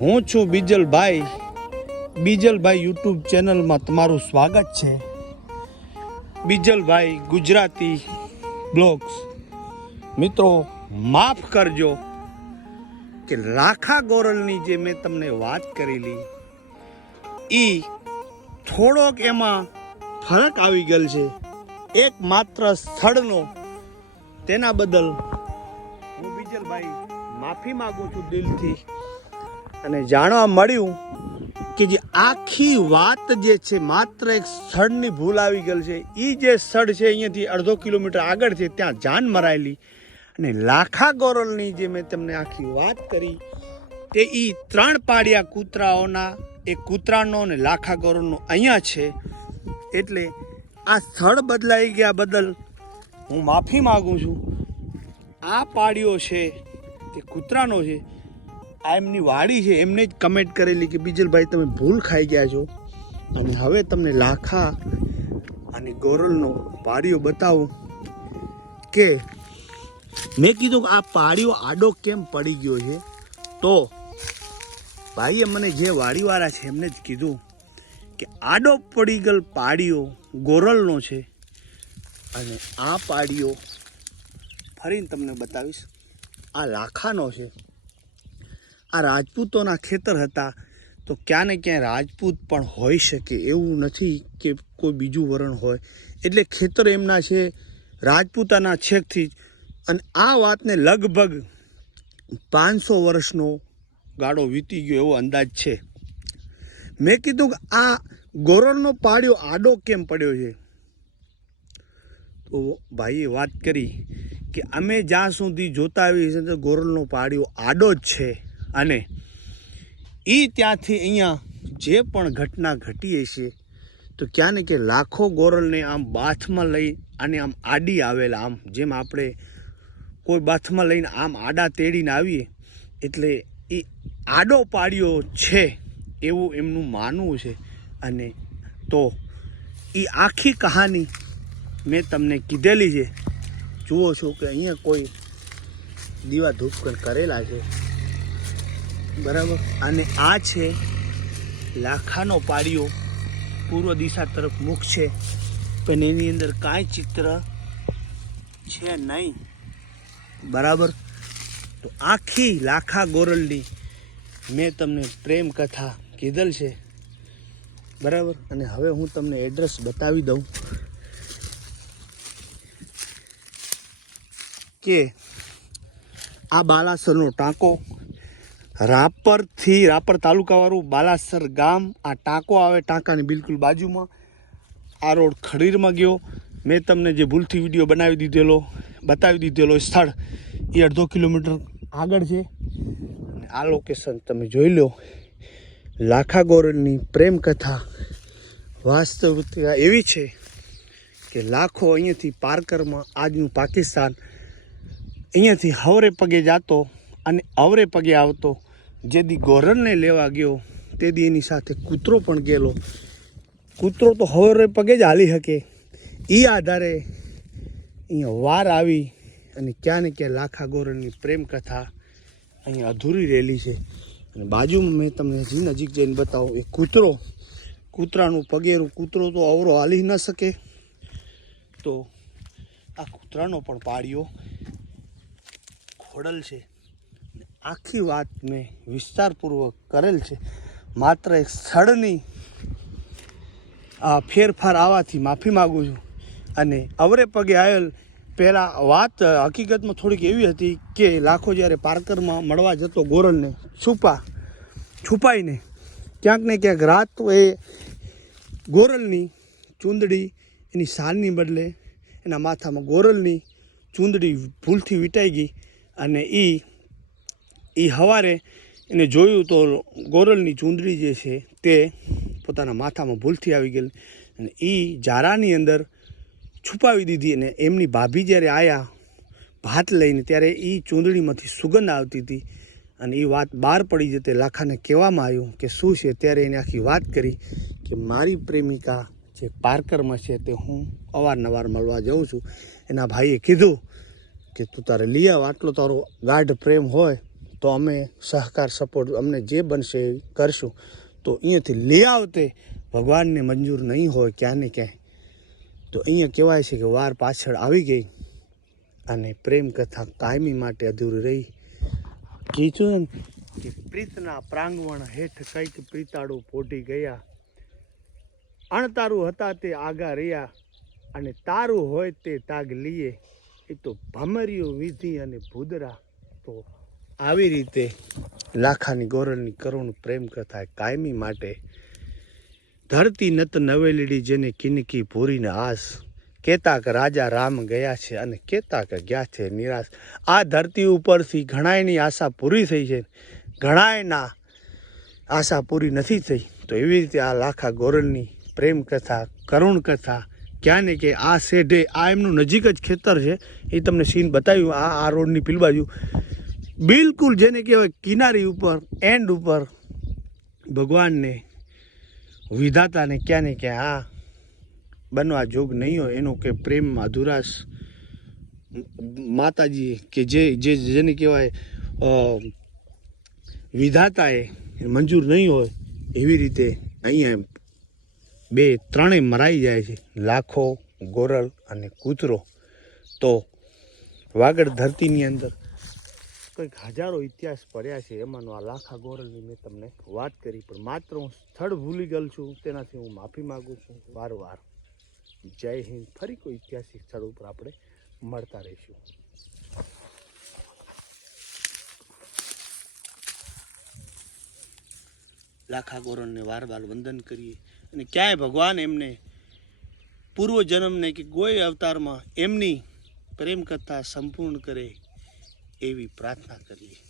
હું છું બીજલભાઈ. બીજલભાઈ યુટ્યુબ ચેનલમાં તમારું સ્વાગત છે. બીજલભાઈ ગુજરાતી બ્લોગ્સ. મિત્રો, માફ કરજો કે લાખા ગોરલની જે મેં તમને વાત કરેલી એ થોડોક એમાં ફરક આવી ગયેલ છે. એક માત્ર સ્થળનો. તેના બદલ હું બીજલભાઈ માફી માંગુ છું દિલથી. અને જાણવા મળ્યું કે જે આખી વાત જે છે, માત્ર એક સ્થળની ભૂલ આવી ગયેલ છે. એ જે સ્થળ છે, અહીંયાથી અડધો કિલોમીટર આગળ છે, ત્યાં જાન મરાયેલી. અને લાખા ગોરલની જે મેં તમને આખી વાત કરી, તે એ ત્રણ પાડિયા કૂતરાઓના એ કૂતરાનો અને લાખા ગોરલનો અહીંયા છે. એટલે આ સ્થળ બદલાઈ ગયા બદલ હું માફી માગું છું. આ પાડીઓ છે, તે કૂતરાનો છે આ એમની વાડી છે, એમને જ કમેન્ટ કરેલી કે, બીજલભાઈ, તમે ભૂલ ખાઈ ગયા છો. અને હવે તમને લાખા અને ગોરલનો પાડીઓ બતાવું કે, મેં કીધું કે આ પાડીઓ આડો કેમ પડી ગયો છે? તો ભાઈએ મને જે વાડીવાળા છે, એમને જ કીધું કે, આડો પડી ગયેલ પાડીઓ ગોરલનો છે. અને આ પાડીઓ ફરીને તમને બતાવીશ. આ લાખાનો છે. આ રાજપૂતોના ખેતર હતા, તો ક્યાં ને ક્યાંય રાજપૂત પણ હોઈ શકે એવું નથી કે કોઈ બીજું વરણ હોય. એટલે ખેતર એમના છે રાજપૂતાના છેકથી જ. અને આ વાતને લગભગ પાંચસો વર્ષનો ગાળો વીતી ગયો એવો અંદાજ છે. મેં કીધું કે આ ગોરણનો પાડ્યો આડો કેમ પડ્યો છે? તો ભાઈએ વાત કરી કે અમે જ્યાં સુધી જોતા આવીએ છીએ તો ગોરલનો પાડ્યો આડો જ છે. અને એ ત્યાંથી અહીંયા જે પણ ઘટના ઘટી હશે, તો ક્યાં ને કે લાખો ગોરલને આમ બાથમાં લઈ અને આમ આડી આવેલા, આમ જેમ આપણે કોઈ બાથમાં લઈને આમ આડા તેડીને આવીએ, એટલે એ આડો પાડ્યો છે એવું એમનું માનવું છે. અને તો એ આખી કહાની મેં તમને કીધેલી છે. જુઓ છો કે અહીંયા કોઈ દીવા ધૂપકણ કરેલા છે. બરાબર? અને આ છે લાખાનો પાડિયો પૂર્વ દિશા તરફ મુખ છે. પણ એની અંદર કાંઈ ચિત્ર છે નહીં. બરાબર? તો આખી લાખા ગોરલની મેં તમને પ્રેમ કથા કીધેલ છે. બરાબર? અને હવે હું તમને એડ્રેસ બતાવી દઉં. કે આ બાલાસરનો ટાંકો રાપરથી, રાપર તાલુકાવાળું બાલાસર ગામ, આ ટાંકો આવે ટાંકાની બિલકુલ બાજુમાં. આ રોડ ખડીરમાં ગયો. મેં તમને જે ભૂલથી વીડિયો બનાવી દીધેલો, બતાવી દીધેલો સ્થળ, એ અડધો કિલોમીટર આગળ છે. આ લોકેશન તમે જોઈ લો. લાખા ગોરલની પ્રેમ કથા વાસ્તવિકતા એવી છે કે લાખો અહીંયાથી પારકરમાં આજનું પાકિસ્તાન અહીંયાથી હવરે પગે જાતો અને અવરે પગે આવતો જેદી ગોરણને લેવા ગયો તેદી એની સાથે કૂતરો પણ ગયેલો. કૂતરો તો હવે પગે જ હાલી શકે. એ આધારે અહીંયા વાર આવી અને ક્યાં ને ક્યાં લાખા ગોરણની પ્રેમ કથા અહીંયા અધૂરી રહેલી છે. અને બાજુમાં મેં તમને હજી નજીક જઈને બતાવું, એ કૂતરો, કૂતરાનું પગેરું, કૂતરો તો અવરો હાલી ન શકે. તો આ કૂતરાનો પણ પાડ્યો ખોડલ છે. આખી વાત મેં વિસ્તારપૂર્વક કરેલ છે. માત્ર એક સ્થળની આ ફેરફાર આવવાથી માફી માગું છું. અને અવરે પગે આવેલ પહેલાં વાત હકીકતમાં થોડીક એવી હતી કે લાખો જ્યારે પાર્કરમાં મળવા જતો ગોરલને છુપા, છુપાઈને ક્યાંક ને ક્યાંક રાત એ ગોરલની ચૂંદડી એની સાલની બદલે એના માથામાં ગોરલની ચૂંદડી ભૂલથી વીંટાઈ ગઈ અને એ એ સવારે એને જોયું તો ગોરલની ચૂંદડી જે છે તે પોતાના માથામાં ભૂલથી આવી ગયેલી અને એ જારાની અંદર છુપાવી દીધી અને એમની ભાભી જ્યારે આવ્યા ભાત લઈને ત્યારે એ ચૂંદડીમાંથી સુગંધ આવતી હતી અને એ વાત બહાર પડી જતે લાખાને કહેવામાં આવ્યું કે શું છે ત્યારે એને આખી વાત કરી કે મારી પ્રેમિકા જે પાર્કરમાં છે તે હું અવારનવાર મળવા જાઉં છું. એના ભાઈએ કીધું કે તું તારે લઈ આવ, આટલો તારો ગાઢ પ્રેમ હોય તો અમે સહકાર સપોર્ટ અમને જે બનશે એ કરશું. તો અહીંયાથી લઈ આવતે ભગવાનને મંજૂર નહીં હોય ક્યાં ને ક્યાંય. તો અહીંયા કહેવાય છે કે વાર પાછળ આવી ગઈ અને પ્રેમ કથા કાયમી માટે અધૂરી રહી. કીધું કે પ્રીતના પ્રાંગવણ હેઠ કંઈક પ્રીતાળું પોઢી ગયા. અણતારું હતા તે આગા રહ્યા અને તારું હોય તે તાગ લીએ. એ તો ભમરિયું વિધિ અને ભૂદરા. તો આવી રીતે લાખાની ગોરલની કરુણ પ્રેમ કથા કાયમી માટે ધરતી નત નવેલીડી જેને કિનકી પૂરીને આસ. કેતાક રાજા રામ ગયા છે અને કેતાક ગયા છે નિરાશ. આ ધરતી ઉપરથી ઘણાયની આશા પૂરી થઈ છે. ઘણાયના આશા પૂરી નથી થઈ. તો એવી રીતે આ લાખા ગોરલની પ્રેમ કથા, કરુણ કથા ક્યાં ને કે આ શેઢે, આ એમનું નજીક જ ખેતર છે. એ તમને સીન બતાવ્યું, આ આ રોડની પેલી બિલકુલ, જેને કહેવાય કિનારી ઉપર એન્ડ ઉપર, ભગવાનને, વિધાતાને ક્યાં ને ક્યાં આ બનવા જોગ નહીં હોય. એનો કે પ્રેમ માધુરાસ માતાજી કે જે જે, જેને કહેવાય વિધાતાએ મંજૂર નહીં હોય, એવી રીતે અહીંયા બે ત્રણેય મરાઈ જાય છે. લાખો, ગોરલ અને કૂતરો. તો વાગડ ધરતીની અંદર કંઈક હજારો ઇતિહાસ પડ્યા છે, એમાંનો આ લાખા ગોરલની મેં તમને વાત કરી, પણ માત્ર હું સ્થળ ભૂલી ગયેલ છું, તેનાથી હું માફી માગું છું. વારવાર જય હિન્દ, ફરી કોઈ ઐતિહાસિક સ્થળ ઉપર આપણે મળતા રહીશું. લાખા ગોરણને વાર વાર વંદન કરીએ અને ક્યાંય ભગવાન એમને પૂર્વજન્મને કે કોઈ અવતારમાં એમની પ્રેમ કથા સંપૂર્ણ કરે એવી પ્રાર્થના કરીએ.